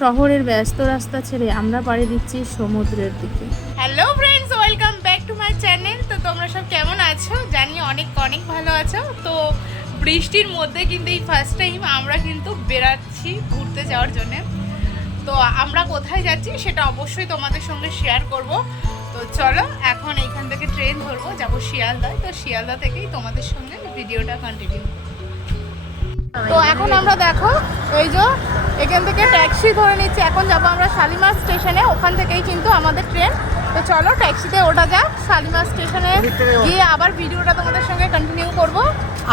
শহরের ব্যস্ত রাস্তা ছেড়ে আমরা পাড়ি দিচ্ছি সমুদ্রের দিকে। Hello friends, welcome back to my channel. তো তোমরা সব কেমন আছো? জানি অনেক অনেক ভালো আছো। তো বৃষ্টির মধ্যে কিন্তু এই ফার্স্ট টাইম আমরা কিন্তু বেরাচ্ছি ঘুরতে যাওয়ার জন্য। তো আমরা কোথায় যাচ্ছি সেটা অবশ্যই তোমাদের সঙ্গে শেয়ার করব। তো চলো এখন এইখান থেকে ট্রেন ধরবো, যাবো শিয়ালদায়। তো শিয়ালদা থেকেই তোমাদের সঙ্গে ভিডিওটা কন্টিনিউ। তো এখন আমরা দেখো এই যে এখান থেকে ট্যাক্সি ধরে নিচ্ছি। এখন যাবো আমরা শালিমার স্টেশনে, ওখান থেকেই কিন্তু আমাদের ট্রেন। তো চলো ট্যাক্সিতে ওঠা যাক, শালিমার স্টেশনে গিয়ে আবার ভিডিওটা তোমাদের সঙ্গে কন্টিনিউ করব।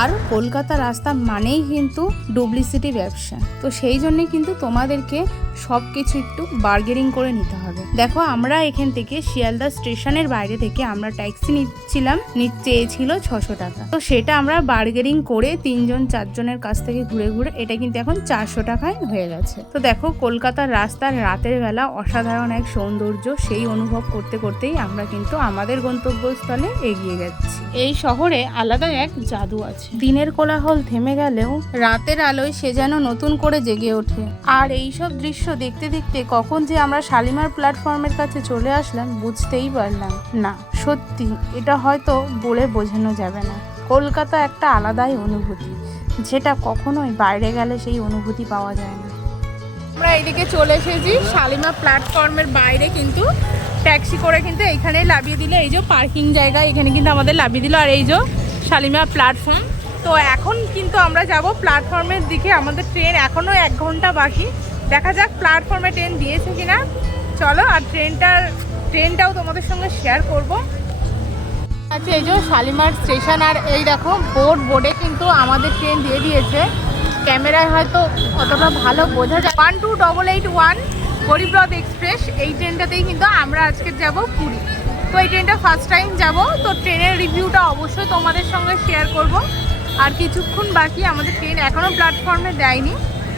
আর কলকাতা রাস্তা মানেই কিন্তু ডুপ্লিসিটি ব্যবসা, তো সেই জন্যই কিন্তু তোমাদেরকে সব কিছু একটু বার্গেনিং করে নিতে হবে। দেখো আমরা এখান থেকে শিয়ালদা স্টেশনের বাইরে থেকে আমরা ট্যাক্সি নিচ্ছিলাম, চেয়েছিল 600 টাকা। তো সেটা আমরা বার্গেনিং করে 3-4জনের কাছ থেকে ঘুরে ঘুরে এটা কিন্তু এখন 400 টাকায় হয়ে গেছে। তো দেখো কলকাতার রাস্তার রাতের বেলা অসাধারণ এক সৌন্দর্য, সেই অনুভব করতে করতেই আমরা কিন্তু আমাদের গন্তব্যস্থলে এগিয়ে যাচ্ছি। এই শহরে আলাদা এক জাদু আছে। দিনের কোলাহল থেমে গেলেও রাতের আলোয় সে যেন নতুন করে জেগে ওঠে। আর এই সব দৃশ্য দেখতে দেখতে কখন যে আমরা শালিমার প্ল্যাটফর্মের কাছে চলে আসলাম বুঝতেই পারলাম না। সত্যি এটা হয়তো বলে বোঝানো যাবে না। কলকাতা একটা আলাদাই অনুভূতি, যেটা কখনোই বাইরে গেলে সেই অনুভূতি পাওয়া যায় না। আমরা এইদিকে চলে এসেছি শালিমা প্ল্যাটফর্মের বাইরে, কিন্তু ট্যাক্সি করে কিন্তু এইখানেই লাভিয়ে দিলে। এই যে পার্কিং জায়গা, এখানে কিন্তু আমাদের লাভিয়ে দিল। আর এই যে শালিমা প্ল্যাটফর্ম। তো এখন কিন্তু আমরা যাব প্ল্যাটফর্মের দিকে। আমাদের ট্রেন এখনও 1 ঘন্টা বাকি। দেখা যাক প্ল্যাটফর্মে ট্রেন দিয়েছে কিনা। চলো আর ট্রেনটাও তোমাদের সঙ্গে শেয়ার করব। আচ্ছা এই যে শালিমার স্টেশন, আর এই দেখো বোর্ডে কিন্তু আমাদের ট্রেন দিয়ে দিয়েছে। ক্যামেরায় হয়তো অতটা ভালো বোঝা যায়। 12881 গরিবরথ এক্সপ্রেস, এই ট্রেনটাতেই কিন্তু আমরা আজকে যাব পুরী। তো এই ট্রেনটা ফার্স্ট টাইম যাব, তো ট্রেনের রিভিউটা অবশ্যই তোমাদের সঙ্গে শেয়ার করব। আর কিছুক্ষণ বাকি, আমাদের ট্রেন এখনও প্ল্যাটফর্মে দেয়নি,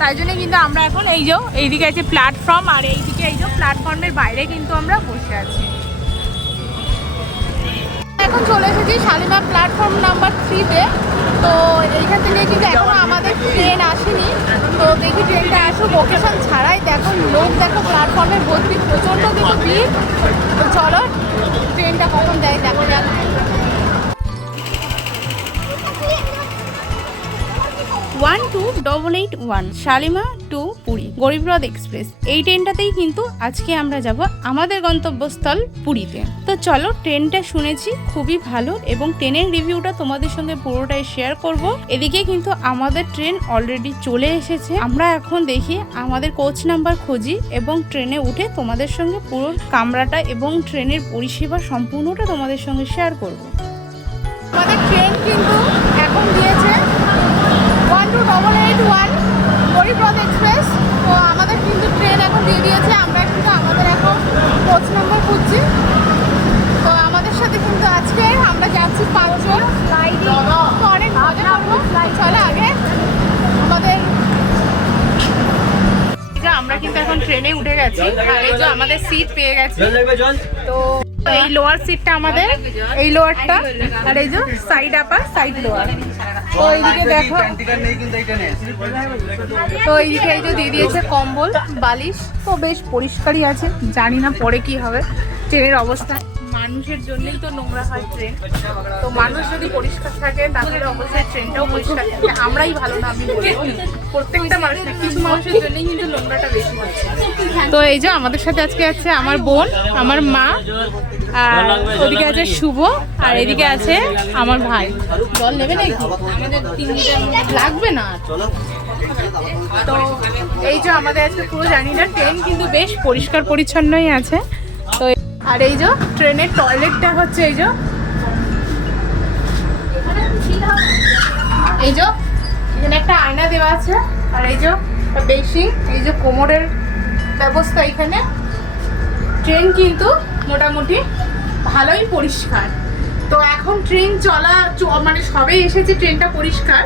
তাই জন্য কিন্তু আমরা এখন এই যে এইদিকে আছে প্ল্যাটফর্ম, আর এইদিকে এই যে প্ল্যাটফর্মের বাইরে কিন্তু আমরা বসে আছি। এখন চলে এসেছি শালিমা প্ল্যাটফর্ম নাম্বার 3-তে। তো এইখান থেকে কিন্তু এখনো আমাদের ট্রেন আসেনি। তো দেখি ট্রেনটা আসুক, লোকেশন ছাড়াই দেখো লোক, দেখো প্ল্যাটফর্মে ভর্তি, প্রচণ্ড কিন্তু ভিড়। তো চলো ট্রেনটা কখন দেয় দেখা যাক। 12881 শালিমা টু পুরী গরিবরথ এক্সপ্রেস, এই ট্রেনটাতেই কিন্তু আজকে আমরা যাব আমাদের গন্তব্যস্থল পুরীতে। তো চলো ট্রেনটা শুনেছি খুবই ভালো, এবং ট্রেনের রিভিউটা তোমাদের সঙ্গে পুরোটাই শেয়ার করব। এদিকে কিন্তু আমাদের ট্রেন অলরেডি চলে এসেছে। আমরা এখন দেখি আমাদের কোচ নাম্বার খুঁজি, এবং ট্রেনে উঠে তোমাদের সঙ্গে পুরো কামরাটা এবং ট্রেনের পরিষেবা সম্পূর্ণটা তোমাদের সঙ্গে শেয়ার করব। আমাদের ট্রেন কিন্তু এখন দিয়েছে 12881 গরিবরথ এক্সপ্রেস। তো আমাদের কিন্তু ট্রেন এখন দিয়ে দিয়েছে। আমরা কিন্তু আমাদের এখন কোচ নাম্বার খুঁজছি। তো আমাদের সাথে কিন্তু আজকে আমরা যাচ্ছি 5 জন। তো অনেক মজা করবো। চলে আগে আমাদের, আমরা কিন্তু এখন ট্রেনে উঠে গেছি, আর এই যে আমাদের সিট পেয়ে গেছি। তো এই লোয়ার সিটটা আমাদের, এই লোয়ারটা, আর এই যে সাইড আপার সাইড লোয়ার। তো এইদিকে দেখো, তো এইদিকে এই যে দিয়ে দিয়েছে কম্বল বালিশ। তো বেশ পরিষ্কারই আছে, জানি না পরে কি হবে ট্রেনের অবস্থা। মানুষের জন্যই তো নোংরা হয় ট্রেন, তো মানুষ যদি পরিষ্কার থাকে তাহলে অবশ্যই ট্রেনটাও পরিষ্কার থাকে। আমরাই ভালো না, আমি বলবো প্রত্যেকটা মানুষ না, কিছু মানুষের জন্যই কিন্তু নোংরাটা বেশি হচ্ছে। তো এই যে আমাদের সাথে আজকে আছে আমার বোন, আমার মা, আর ওদিকে আছে শুভ, আর এদিকে আছে আমার ভাই। জল নেবে না আমাদের 3 লিটার লাগবে না। তো এই যে আমাদের আজকে পুরো জার্নিটা, ট্রেন কিন্তু বেশ পরিষ্কার পরিচ্ছন্নই আছে। তো আর এই যে ট্রেনের টয়লেটটা হচ্ছে এই যে এখানে একটা আয়না দেওয়া আছে, আর এই যে বেসিন, এই যে কোমরের ব্যবস্থা এখানে। ট্রেন কিন্তু মোটামুটি ভালোই পরিষ্কার। তো এখন ট্রেন মানে সবে এসেছে, ট্রেনটা পরিষ্কার।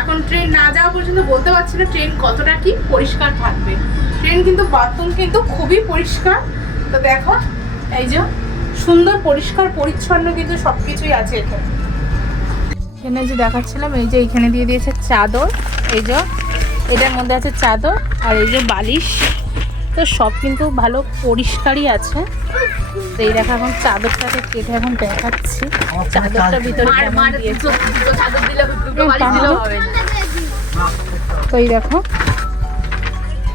এখন ট্রেন না যাওয়া পর্যন্ত বলতে পারছি না ট্রেন কতটা কি পরিষ্কার থাকবে। ট্রেন কিন্তু বাথরুম কিন্তু খুবই পরিষ্কার। তো দেখো এই যে সুন্দর পরিষ্কার পরিচ্ছন্ন কিন্তু সবকিছুই আছে এখানে। এখানে যে দেখাচ্ছিলাম, এই যে এইখানে দিয়ে দিয়েছে চাদর, এই যে এটার মধ্যে আছে চাদর, আর এই যে বালিশ, তো সব কিন্তু ভালো পরিষ্কারই আছে। তো এই দেখো এখন চাদরটাকে কেটে এখন দেখাচ্ছি চাদরটার ভিতরে কেমন দিয়েছে। তো এই দেখো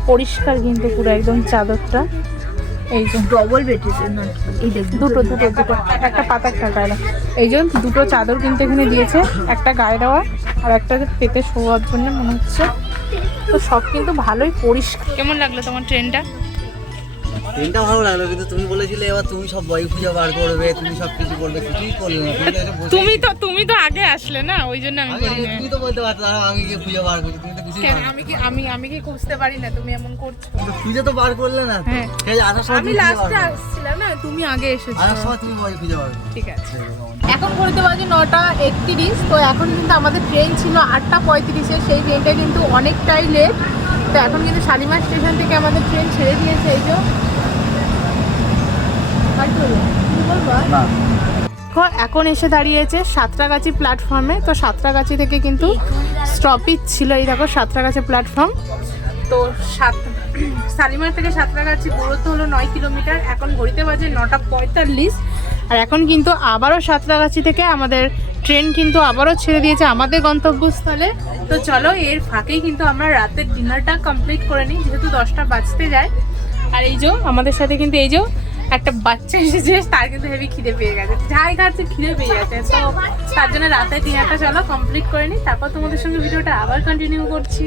পরিষ্কার কিন্তু পুরো একদম চাদরটা। এই যে ডবল বেডের না, এই দেখ দুটো একটা পাতা একটা গায়ে দেওয়া। এই যে দুটো চাদর কিন্তু এখানে দিয়েছে, একটা গায়ে দেওয়া আর একটা পেতে শোয়ার জন্য মনে হচ্ছে। তো সব কিন্তু ভালোই পরিষ্কার। কেমন লাগলো তোমার ট্রেনটা? ট্রেনটা ভালো লাগলো, কিন্তু তুমি বলেছিলে এবার তুমি সব বই খুঁজে বার করবে, তুমি সব কিছু করবে, কিছুই করলে না। তুমি তো আগে আসলে না, ওই জন্য আমি করি না। তুমি তো বলতে পারতো আমি কি খুঁজে বার করছি, তুমি তো কিছুই কেন বার আমি কি খুঁজতে পারি না? তুমি এমন করছো। কিন্তু খুঁজে তো বার করলে না। হ্যাঁ। সেই আসার সময় আমি তুমি খুঁজে বার লাস্টে করবে। আসছিলাম না, তুমি আগে এসেছো। আসার সময় তুমি বই খুঁজে বার করবে। ঠিক আছে। এখন ঘড়িতে বাজে 9:31। তো এখন কিন্তু আমাদের ট্রেন ছিল 8:35-এ, সেই ট্রেনটা কিন্তু অনেকটাই লেট। তো এখন কিন্তু শালিমার স্টেশন থেকে আমাদের ট্রেন ছেড়ে দিয়েছে। এই যে এখন এসে দাঁড়িয়েছে সাঁতরাগাছি প্ল্যাটফর্মে। তো সাঁতরাগাছি থেকে কিন্তু স্টপেজ ছিল। এই দেখো সাঁতরাগাছি প্ল্যাটফর্ম। তো শালিমার থেকে সাঁতরাগাছি দূরত্ব হলো 9 কিলোমিটার। এখন ঘড়িতে বাজে 9:45। আর এখন কিন্তু আবারও সাঁতরাগাছি থেকে আমাদের ট্রেন কিন্তু আবারও ছেড়ে দিয়েছে আমাদের গন্তব্যস্থলে। তো চলো এর ফাঁকেই কিন্তু আমরা রাতের ডিনারটা কমপ্লিট করে নিই, যেহেতু 10টা বাজতে যায়। আর এই যে আমাদের সাথে কিন্তু এই যে একটা বাচ্চা এসেছে, তার কিন্তু হেভি খিদে পেয়ে গেছে, যাই খাচ্ছে খিদে পেয়ে গেছে। তো তার জন্য রাতের ডিনারটা চলো কমপ্লিট করে নিই, তারপর তোমাদের সঙ্গে ভিডিওটা আবার কন্টিনিউ করছি।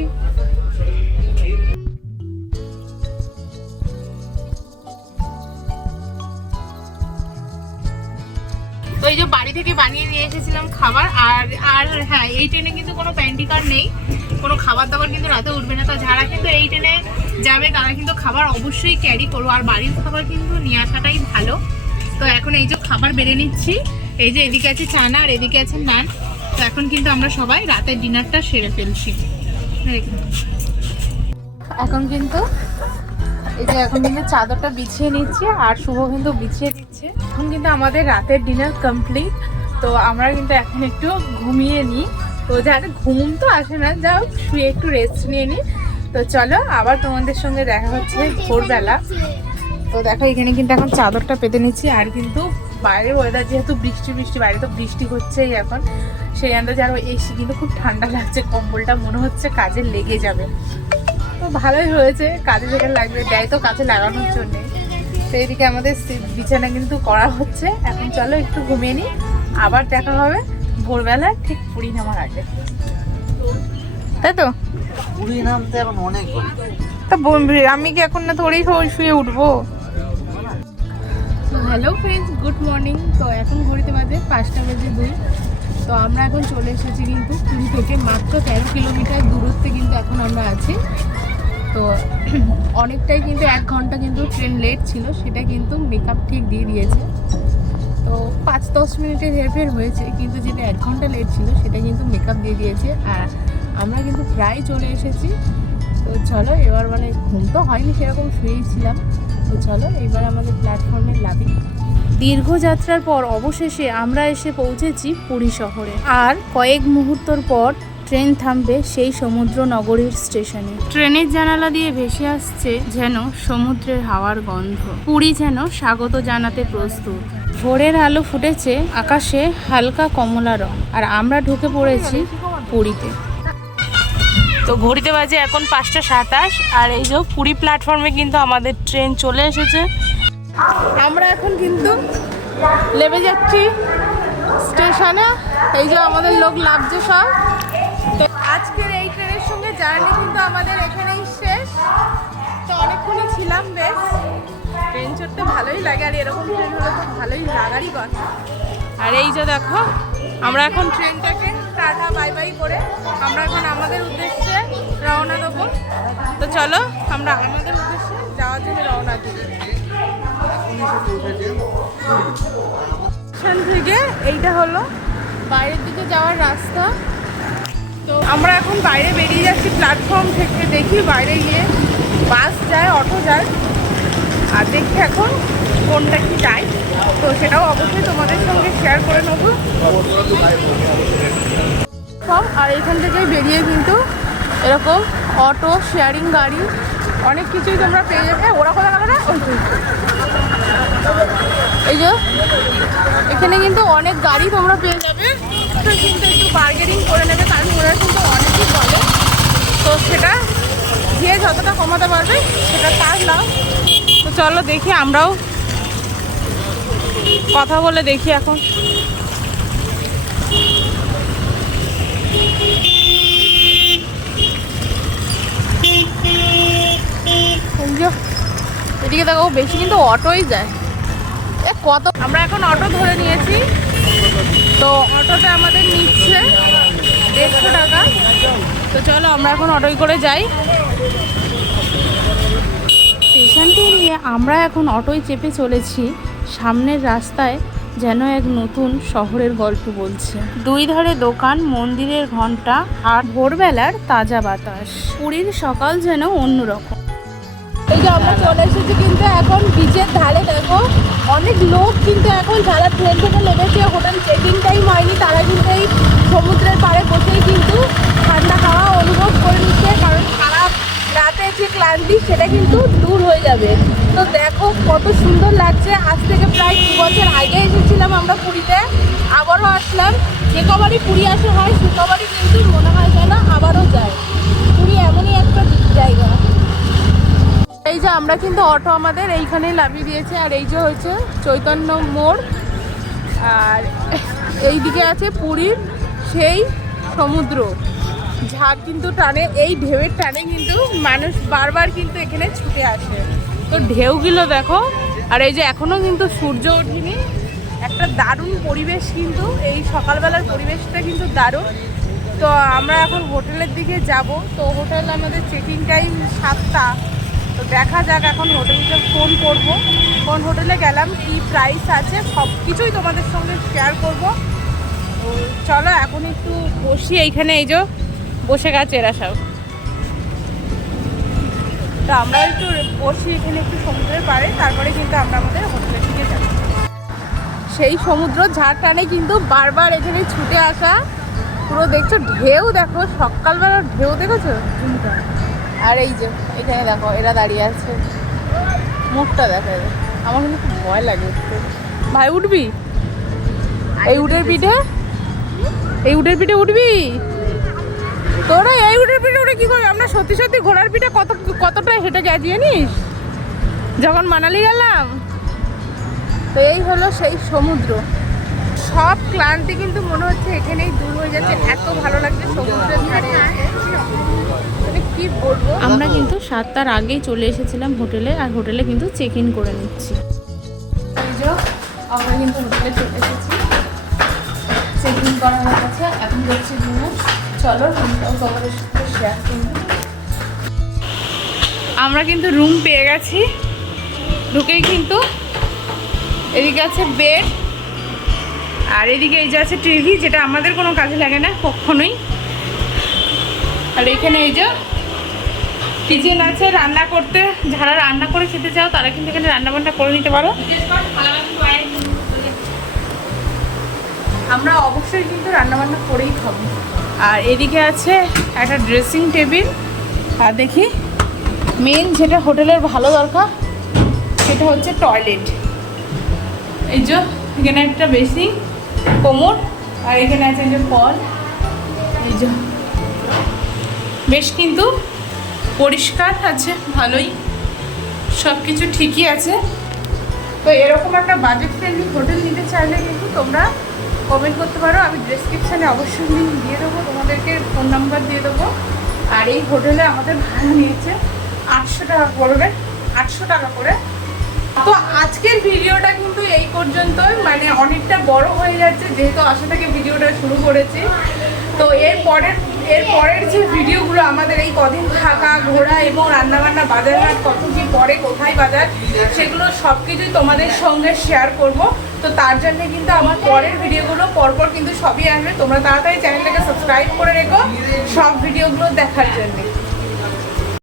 তো এই যে বাড়ি থেকে বানিয়ে নিয়ে এসেছিলাম খাবার। আর হ্যাঁ, এই ট্রেনে কিন্তু কোনো প্যান্টি কার নেই, কোনো খাবার দাবার কিন্তু রাতে উঠবে না। তো যারা কিন্তু এই ট্রেনে যাবে তারা কিন্তু খাবার অবশ্যই ক্যারি করো, আর বাড়ির খাবার কিন্তু নিয়ে আসাটাই ভালো। তো এখন এই যে খাবার বেড়ে নিচ্ছি। এই যে এদিকে আছে চানা আর এদিকে আছে নান। তো এখন কিন্তু আমরা সবাই রাতের ডিনারটা সেরে ফেলছি। এখন কিন্তু এখন কিন্তু চাদরটা বিছিয়ে নিচ্ছি আর শুভ কিন্তু বিছিয়ে দিচ্ছে। এখন কিন্তু আমাদের রাতের ডিনার কমপ্লিট। তো আমরা কিন্তু এখন একটু ঘুমিয়ে নিই। তো যারা ঘুম তো আসে না, যাও শুয়ে একটু রেস্ট নিয়ে নিই। তো চলো আবার তোমাদের সঙ্গে দেখা হচ্ছে ভোরবেলা। তো দেখো এখানে কিন্তু এখন চাদরটা পেতে নিচ্ছি। আর কিন্তু বাইরের ওয়েদার যেহেতু বৃষ্টি বাইরে তো বৃষ্টি হচ্ছেই এখন, সেই আন্দাজে আরও এসে কিন্তু খুব ঠান্ডা লাগছে, কম্বলটা মনে হচ্ছে কাজে লেগে যাবে। তো ভালোই হয়েছে, কাজে যেখানে লাগবে দেয় তো কাজে লাগানোর জন্যে। তো এইদিকে আমাদের বিছানা কিন্তু করা হচ্ছে। এখন চলো একটু ঘুমিয়ে নিই, আবার দেখা হবে ভোরবেলা ঠিক পুরী নামার আগে, তাই তো? পুরী নামতে এখন অনেক ঘড়ি। তা আমি কি এখন না থোড়ি শুয়ে উঠবো? Hello friends, good morning. তো এখন ঘড়িতে বাজে 5:02। তো আমরা এখন চলে এসেছি কিন্তু পুরী থেকে মাত্র 13 কিলোমিটার দূরত্বে কিন্তু এখন আমরা আছি। তো অনেকটাই কিন্তু 1 ঘন্টা কিন্তু ট্রেন লেট ছিল, সেটা কিন্তু মেকআপ ঠিক দিয়ে দিয়েছে। তো 5-10 মিনিটের হেরফের হয়েছে, কিন্তু যেটা 1 ঘন্টা লেট ছিল সেটা কিন্তু মেকআপ দিয়ে দিয়েছে। আর আমরা কিন্তু প্রায় চলে এসেছি। তো চলো এবার মানে ঘুম তো হয়নি, সেরকম শুয়েছিলাম। তো চলো এবার আমাদের প্ল্যাটফর্মে লাভি। দীর্ঘ যাত্রার পর অবশেষে আমরা এসে পৌঁছেছি পুরী শহরে। আর কয়েক মুহূর্তর পর ট্রেন থামবে সেই সমুদ্র নগরীর স্টেশনে। ট্রেনের জানালা দিয়ে ভেসে আসছে যেন সমুদ্রের হাওয়ার গন্ধ। পুরী যেন স্বাগত জানাতে প্রস্তুত। ভোরের আলো ফুটেছে আকাশে হালকা কমলা রং, আর আমরা ঢুকে পড়েছি পুরীতে। তো ঘড়িতে বাজে এখন 5:27। আর এই যে পুরী প্ল্যাটফর্মে কিন্তু আমাদের ট্রেন চলে এসেছে। আমরা এখন কিন্তু নেমে যাচ্ছি স্টেশনে। এই যে আমাদের লোক লাভছে সব। তো আজকের এই ট্রেনের সঙ্গে জার্নি কিন্তু আমাদের এখানেই শেষ। তো অনেকক্ষণই ছিলাম, বেশ ট্রেন চড়তে ভালোই লাগে, আর এরকম ট্রেন হলে তো ভালোই লাগারই কথা। আর এই যে দেখো আমরা এখন ট্রেনটাকে টাটা বাই বাই করে আমরা এখন আমাদের উদ্দেশ্যে রওনা দেবো। তো চলো আমরা আমাদের উদ্দেশ্যে যাওয়ার জন্য রওনা দিই। স্টেশন থেকে এইটা হলো বাইরের দিকে যাওয়ার রাস্তা। তো আমরা এখন বাইরে বেরিয়ে যাচ্ছি প্ল্যাটফর্ম থেকে। দেখি বাইরে গিয়ে বাস যায়, অটো যায়, আর দেখি এখন কোনটা কি যায়। তো সেটাও অবশ্যই তোমাদের সঙ্গে শেয়ার করে নেবো। আর এখান থেকে বেরিয়ে কিন্তু এরকম অটো, শেয়ারিং গাড়ি, অনেক কিছুই তোমরা পেয়ে যাবে। ওরা কোথা গেল না? এই যে এখানে কিন্তু অনেক গাড়ি তোমরা পেয়ে যাবে, তো কিন্তু একটু বার্গেনিং করে নেবে, কারণ ওরা কিন্তু অনেকই বলে, তো সেটা দিয়ে যতটা কমাতে পারবে সেটা তার লাভ। তো চলো দেখি, আমরাও কথা বলে দেখি এখন। এদিকে দেখো বেশি কিন্তু অটোই যায়, কত। আমরা এখন অটো ধরে নিয়েছি, তো অটোটা আমাদের নিচ্ছে 150 টাকা। তো চলো আমরা এখন অটোই করে যাই। স্টেশনটি নিয়ে আমরা এখন অটোয় চেপে চলেছি। সামনের রাস্তায় যেন এক নতুন শহরের গল্প বলছে। দুই ধারে দোকান, মন্দিরের ঘন্টা আর ভোরবেলার তাজা বাতাস। পুরীর সকাল যেন অন্যরকম। এই যে আমরা চলে এসেছি কিন্তু এখন বিচের ধারে। দেখো অনেক লোক কিন্তু এখন যারা ট্রেন থেকে নেমেছে, হোটেল চেকিং টাইম হয়নি, তারা কিন্তু এই সমুদ্রের পাড়ে বসেই কিন্তু ঠান্ডা হাওয়া অনুভব করে নিচ্ছে, কারণ সারা রাতের যে ক্লান্তি সেটা কিন্তু দূর হয়ে যাবে। তো দেখো কত সুন্দর লাগছে। আজ থেকে প্রায় 2 বছর আগে এসেছিলাম আমরা পুরীতে, আবারও আসলাম। যে কবারই পুরী আসা হয় সে কবারই কিন্তু মনে হয় যেন আবারও যায়। পুরী এমনই একটা জায়গা। এই যে আমরা কিন্তু অটো আমাদের এইখানেই নামিয়ে দিয়েছে, আর এই যে হচ্ছে চৈতন্য মোড়, আর এই দিকে আছে পুরীর সেই সমুদ্র। ঝাঁক কিন্তু টানে, এই ঢেউয়ের টানে কিন্তু মানুষ বারবার কিন্তু এখানে ছুটে আসে। তো ঢেউগুলো দেখো, আর এই যে এখনো কিন্তু সূর্য ওঠেনি। একটা দারুণ পরিবেশ কিন্তু, এই সকালবেলার পরিবেশটা কিন্তু দারুণ। তো আমরা এখন হোটেলের দিকে যাব। তো হোটেল আমাদের চেকিং টাইম 7টা। তো দেখা যাক এখন হোটেলটা ফোন করব, কোন হোটেলে গেলাম, কি প্রাইস আছে, সব কিছুই তোমাদের সঙ্গে শেয়ার করব। তো চলো এখন একটু বসি এইখানে, এই যে বসে গেছে এরা সব। তো আমরা একটু বসি এখানে একটু সমুদ্রের পাড়ে, তারপরে কিন্তু আমরা আমাদের হোটেলের দিকে যাব। সেই সমুদ্র ঝাড় টানে কিন্তু বারবার এখানে ছুটে আসা। পুরো দেখছো ঢেউ, দেখো সকালবেলার ঢেউ দেখেছো। আর এই যে এখানে দেখো এরা দাঁড়িয়ে আছে, মুখটা দেখা যায়। আমার কিন্তু খুব ভয় লাগে উঠতে। ভাই উঠবি এই উটের পিঠে? এই উটের পিঠে উঠবি? তোরা এই উটের পিঠে উঠে কি করবি? আমরা সত্যি সত্যি ঘোড়ার পিঠে কতটা হেঁটে গেছি জানিস, যখন মানালি গেলাম। তো এই হলো সেই সমুদ্র। সব ক্লান্তি কিন্তু মনে হচ্ছে এখানেই দূর হয়ে যাচ্ছে, এত ভালো লাগছে সমুদ্রের ধারে। কি বলবো, আমরা কিন্তু 7টার আগেই চলে এসেছিলাম হোটেলে, আর হোটেলে কিন্তু চেক ইন করে নিচ্ছি। এই যে আমরা কিন্তু হোটেলে চলে এসেছি, চেক ইন করা হয়ে গেছে, এখন দেখছি রুমে। চলো রুমটাও তোমাদের সাথে শেয়ার করবো। আমরা কিন্তু রুম পেয়ে গেছি। ঢুকেই কিন্তু এদিকে আছে বেড, আর এদিকে এই যে আছে টিভি, যেটা আমাদের কোনো কাজে লাগে না কখনোই। আর এখানে এই যে কিচেন আছে, রান্না করতে, যারা রান্না করে খেতে চাও তারা কিন্তু এখানে রান্না বান্না করে নিতে পারো। আমরা অবশ্যই কিন্তু রান্না বান্না করেই খাবো। আর এদিকে আছে একটা ড্রেসিং টেবিল, আর দেখি মেন যেটা হোটেলের ভালো দরকার সেটা হচ্ছে টয়লেট। এই যে এখানে একটা বেসিং, কোমর, আর এখানে আছে এই যে কল। এই যে বেশ কিন্তু পরিষ্কার আছে, ভালোই সব কিছু ঠিকই আছে। তো এরকম একটা বাজেট ফ্রেন্ডলি হোটেল নিতে চাইলে কিন্তু তোমরা কমেন্ট করতে পারো, আমি ডেসক্রিপশানে অবশ্যই লিঙ্ক দিয়ে দেবো, তোমাদেরকে ফোন নাম্বার দিয়ে দেবো। আর এই হোটেলে আমাদের ভাড়া নিয়েছে 800 টাকা করবে, 800 টাকা করে। তো আজকের ভিডিওটা কিন্তু এই পর্যন্তই, মানে অনেকটা বড় হয়ে যাচ্ছে যেহেতু আশা থেকে ভিডিওটা শুরু করেছি। তো এর পরের যে ভিডিওগুলো আমাদের এই কদিন থাকা, ঘোরা এবং রান্নাবান্না, বাজারহাট, কত কি পরে, কোথায় বাজার, সেগুলো সব কিছুই তোমাদের সঙ্গে শেয়ার করব। তো তার জন্য কিন্তু আমার পরের ভিডিওগুলো পরপর কিন্তু সবই আসবে। তোমরা তাড়াতাড়ি চ্যানেলটাকে সাবস্ক্রাইব করে রেখো সব ভিডিওগুলো দেখার জন্য।